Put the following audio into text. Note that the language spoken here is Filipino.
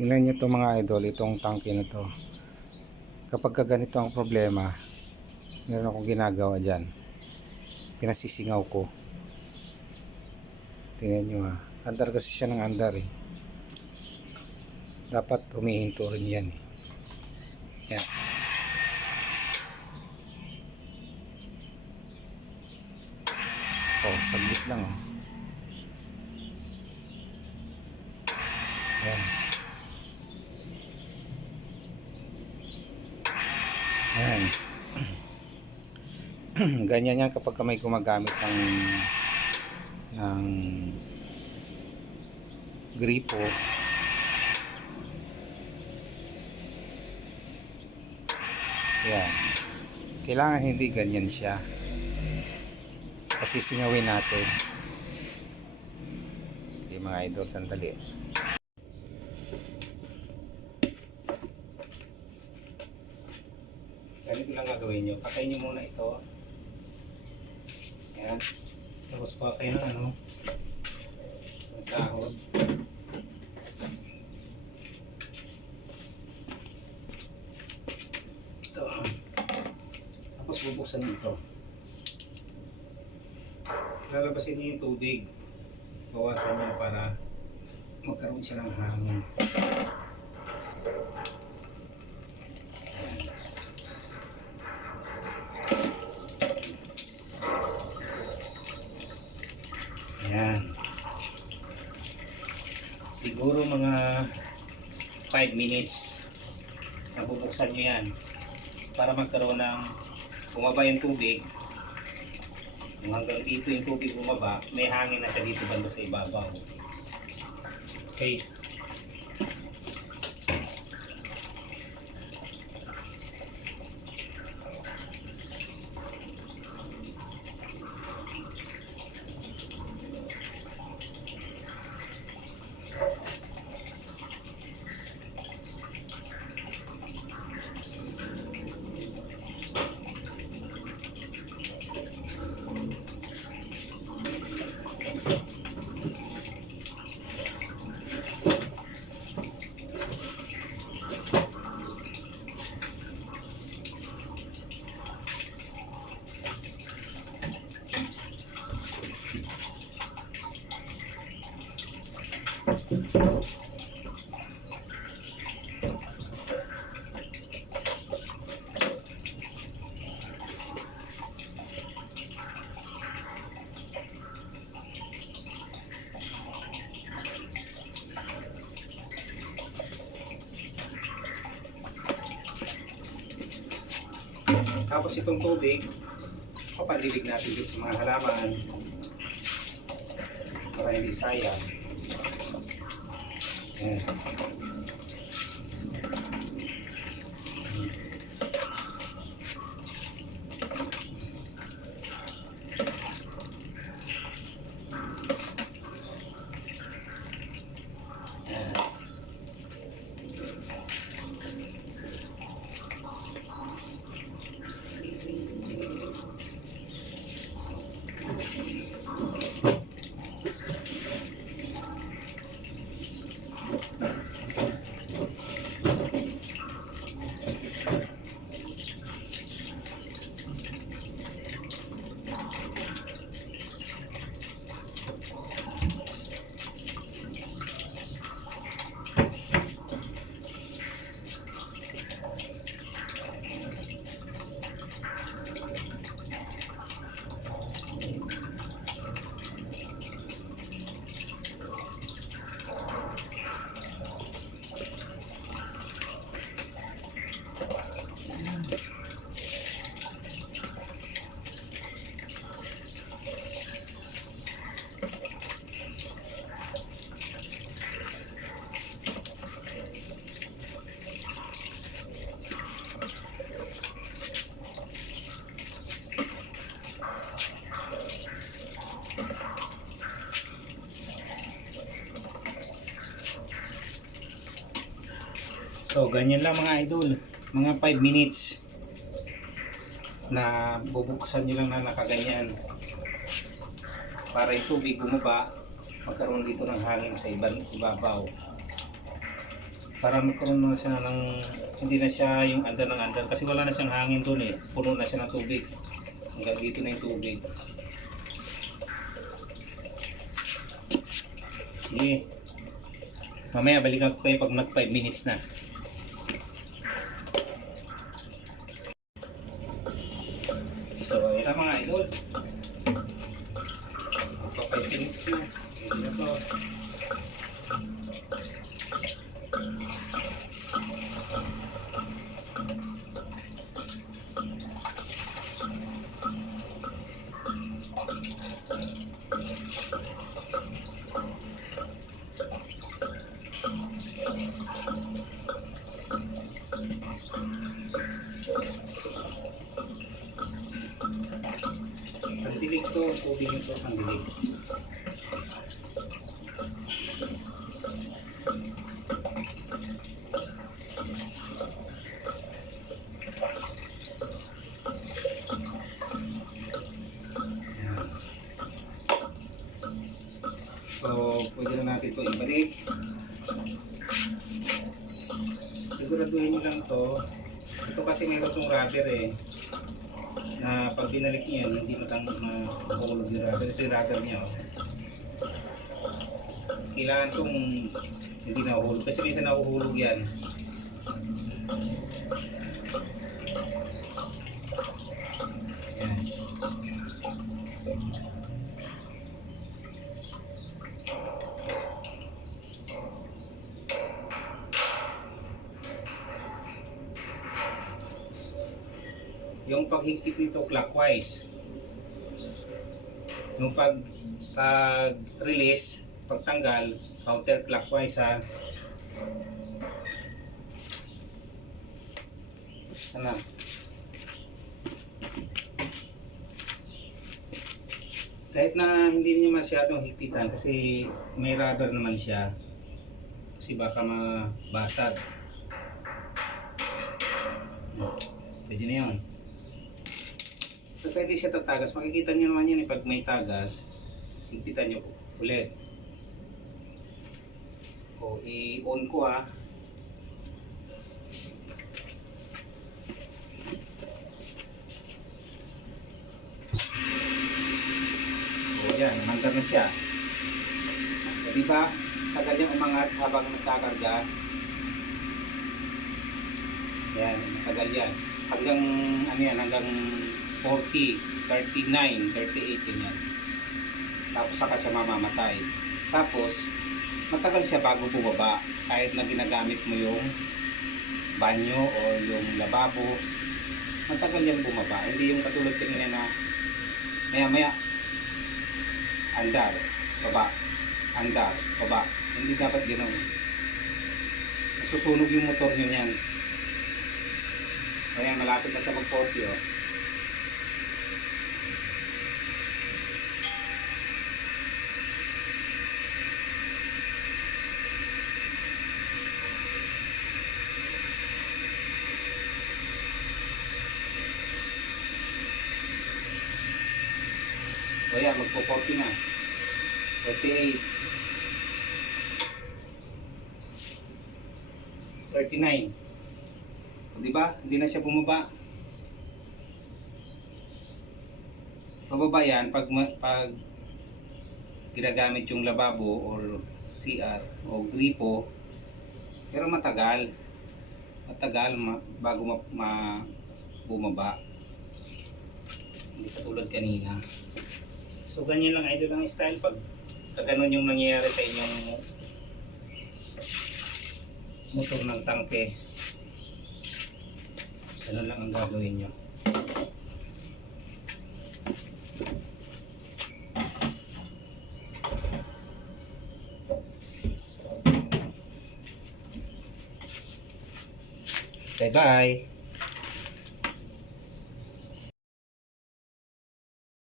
Tingnan nyo to mga idol, itong tangke na to. Kapag ganito ang problema, meron akong ginagawa dyan. Pinasisingaw ko. Tingnan nyo ha. Andar kasi siya ng andar eh. Dapat humihinto rin yan eh. Yan. Oh, saglit lang oh. Yan. Yan. Ganyan yan kapag may gumagamit ng gripo. Yan. Kailangan hindi ganyan siya. Kasi singawin natin. Okay, mga idol, sandali. Ganito lang gagawin nyo. Patayin nyo muna ito. Ayan. Tapos patay ng ng sahod. Ito. Tapos bubuksan nyo ito. Lalabasin nyo yung tubig. Bawasan nyo para magkaroon siya ng hangin. Ayan. Siguro mga 5 minutes na bubuksan nyo yan para magkaroon ng bumaba yung tubig. Kung hanggang dito yung tubig bumaba, may hangin na siya dito banda sa ibabaw. Okay. Tapos itong tubig, papandilig natin dito sa mga halaman para hindi sayang. Ayan. So ganyan lang mga idol, mga 5 minutes na bubuksan nyo lang na nakaganyan para yung tubig bumaba, magkaroon dito ng hangin sa ibabaw. Para magkaroon na siya ng, hindi na siya yung andar ng andar kasi wala na siyang hangin doon eh, puno na siya ng tubig, hanggang dito na yung tubig. Sige, mamaya balikan ko kayo pag nag 5 minutes na. So ayun na mga idol, pa 5 minutes na, hindi na to. Ang dilig to, tubig ito, ang dilig. Ayan. So, pwede na natin ito ibalik. Siguraduhin nyo lang to. Ito kasi mayroon itong rubber eh. Na pag binalik niyo yan, hindi mahulog yung rubber. Ito yung rubber niya. Oh. Kailangan itong hindi nahuhulog. Kasi minsan nahuhulog yan. Yan. Yung paghigpit nito clockwise. Yung pag-release, pagtanggal, counterclockwise ha. Sana. Kahit na hindi niya masyadong higpitan kasi may rubber naman siya. Kasi baka mabasag. Pwede na yun. Basta hindi siya tatagas. Makikita nyo naman yan pag may tagas, higpitan nyo ulit. O i-on ko ha. O yan, umandar na siya. O diba, tagal niyang umangat habang nagkakarga. Yan, tagal yan. Hanggang, ano yan, hanggang 40, 39, 38 yan. Tapos saka siya mamamatay. Tapos, matagal siya bago bumaba. Kahit na ginagamit mo yung banyo o yung lababo, matagal yan bumaba. Hindi yung katulad tingnan na maya-maya, andar, baba, andar, baba. Hindi dapat ganoon. Susunog yung motor nyo yan. Kaya malapit na sa mag-40 oh. O yan, magpo-40 na. 48. 39. O diba? Hindi na siya bumaba. Pababa yan pag ginagamit yung lababo or CR o gripo. Pero matagal. Matagal bago bumaba. Hindi katulad kanina. So ganyan lang idol ang style pag ganun yung nangyayari sa inyong motor ng tangke. Ganun lang ang gagawin nyo. Bye bye.